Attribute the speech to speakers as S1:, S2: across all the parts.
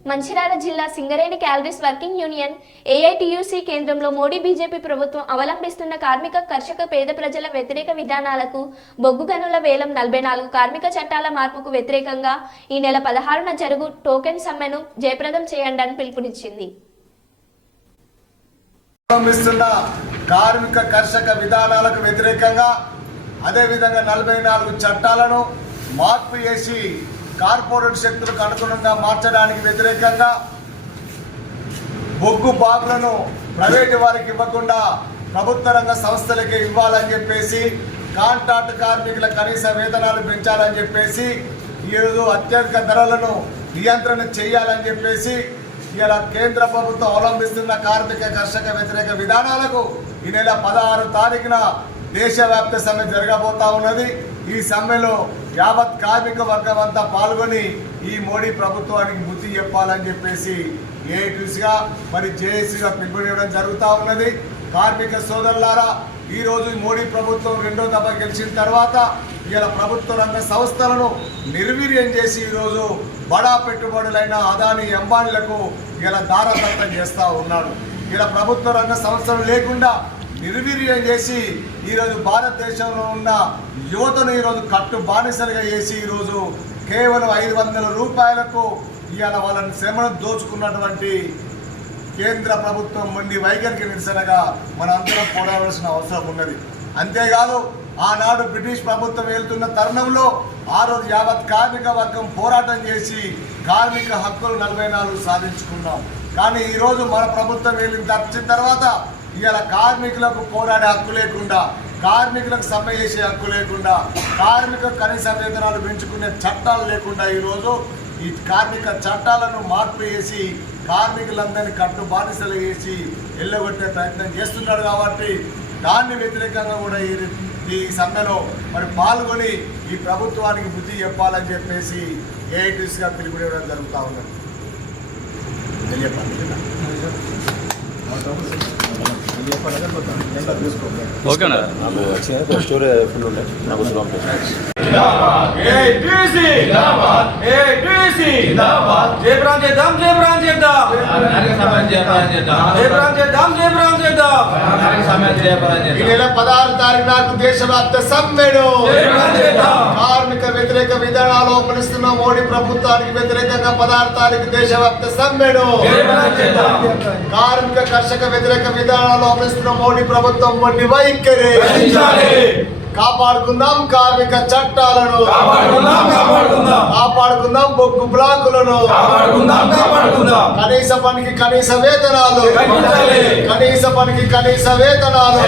S1: మంచిర్యాల జిల్లా Singareni collieries working union AITUC కేంద్రంలో Modi BJP ప్రభుత్వం అవలంబిస్తున్న కార్మిక కర్షక పేద ప్రజల వ్యతిరేక విధానాలకు బొగ్గు గనుల వేలం నలభై నాలుగు కార్మిక చట్టాల మార్పుకు వ్యతిరేకంగా ఈ నెల పదహారున జరుగు టోకెన్ సమ్మెను జయప్రదం చేయండి అని పిలుపునిచ్చింది.
S2: కార్మిక కర్షక విధానాలకు వ్యతిరేకంగా అదేవిధంగా నలభై నాలుగు చట్టాలను మార్పు చేసి కార్పొరేట్ శక్తులకు అనుగుణంగా మార్చడానికి వ్యతిరేకంగా బొగ్గు బాబులను ప్రైవేటు వారికి ఇవ్వకుండా ప్రభుత్వ రంగ సంస్థలకే ఇవ్వాలని చెప్పేసి కాంట్రాక్ట్ కార్మికుల కనీస వేతనాలు పెంచాలని చెప్పేసి ఈరోజు అత్యధిక ధరలను నియంత్రణ చేయాలని చెప్పేసి ఇలా కేంద్ర ప్రభుత్వం అవలంబిస్తున్న కార్మిక కర్షక వ్యతిరేక విధానాలకు ఈ నెల పదహారు తారీఖున దేశవ్యాప్త సమ్మె జరగబోతా ఉన్నది. ఈ సమ్మెలో యావత్ కార్మిక వర్గం అంతా పాల్గొని ఈ మోడీ ప్రభుత్వానికి బుద్ధి చెప్పాలని చెప్పేసి ఏఐటీసీగా మరి జేఏసీగా పిలుపునివ్వడం జరుగుతూ ఉన్నది. కార్మిక సోదరులారా ఈరోజు మోడీ ప్రభుత్వం రెండో దఫ గెలిచిన తర్వాత ఇలా ప్రభుత్వ రంగ సంస్థలను నిర్వీర్యం చేసి ఈరోజు బడా పెట్టుబడులైన అదాని అంబానీలకు ఇలా దారదత్తం చేస్తూ ఉన్నాడు. ఇలా ప్రభుత్వ రంగ సంస్థలు లేకుండా నిర్వీర్యం చేసి ఈరోజు భారతదేశంలో ఉన్న యువతను ఈరోజు కట్టు బానిసలుగా చేసి ఈరోజు కేవలం ఐదు వందల రూపాయలకు ఇవాళ వాళ్ళని శ్రమను దోచుకున్నటువంటి కేంద్ర ప్రభుత్వం మొండి వైఖరికి నిరసనగా మనందరం పోరాడవలసిన అవసరం ఉన్నది. అంతేకాదు ఆనాడు బ్రిటిష్ ప్రభుత్వం వెళ్తున్న తరుణంలో ఆ రోజు యావత్ కార్మిక వర్గం పోరాటం చేసి కార్మిక హక్కులు నలభై నాలుగు సాధించుకున్నాం. కానీ ఈరోజు మన ప్రభుత్వం వెళ్ళిన తప్పిన తర్వాత ఇవాళ కార్మికులకు పోరాడే హక్కు లేకుండా కార్మికులకు సమ్మె చేసే హక్కు లేకుండా కార్మిక కనీస వేతనాలు పెంచుకునే చట్టాలు లేకుండా ఈరోజు ఈ కార్మిక చట్టాలను మార్పు చేసి కార్మికులందరినీ కట్టు బానిసలు చేసి వెళ్ళగొట్టే ప్రయత్నం చేస్తున్నాడు కాబట్టి దాన్ని వ్యతిరేకంగా కూడా ఈ ఈ సమ్మెలో మరి పాల్గొని ఈ ప్రభుత్వానికి బుద్ధి చెప్పాలని చెప్పేసి ఏఐటీసీగా పిలుపునివ్వడం జరుగుతూ ఉన్నది. తెలియపడలేదు
S3: ఓకేనా
S4: నాకు వచ్చిన స్టోరీ ఫుల్ ఉండే నాకు వచ్చి పంపించాను
S5: ఏటీసీ ఏటీసీ జయప్రాం చేద్దాం జయప్రాం చేద్దాం జయప్రాం చేద్దాం జయప్రాం చేద్దాం
S2: ఈ నెల పదహారు తారీఖు నాకు దేశవ్యాప్త కార్మిక వ్యతిరేక విధానాలు అమలుస్తున్న మోడీ ప్రభుత్వానికి వ్యతిరేకంగా పదహారు తారీఖు దేశవ్యాప్త సమ్మెను. కార్మిక కర్షక వ్యతిరేక విధానాలు అమలుస్తున్న మోడీ ప్రభుత్వం మొండి వైఖరి. కాపాడుకుందాం కార్మిక చట్టాలను.
S5: కాపాడుకుందాం
S2: బొగ్గు బ్లాకులను. కనీస పనికి కనీస వేతనాలు. కనీస పనికి కనీస వేతనాలు.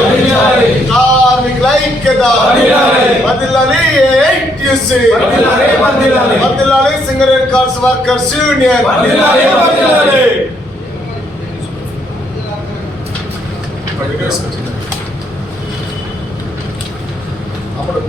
S2: ఐక్యత
S5: వర్ధిల్లాలి.
S2: వదిలాలి ఏఐటియుసి
S5: వర్ధిల్లాలి, వర్ధిల్లాలి.
S2: వదిలాలి సింగరేట్ కార్స్ వర్కర్స్ యూనియన్
S5: వర్ధిల్లాలి, వర్ధిల్లాలి.
S2: అప్పుడు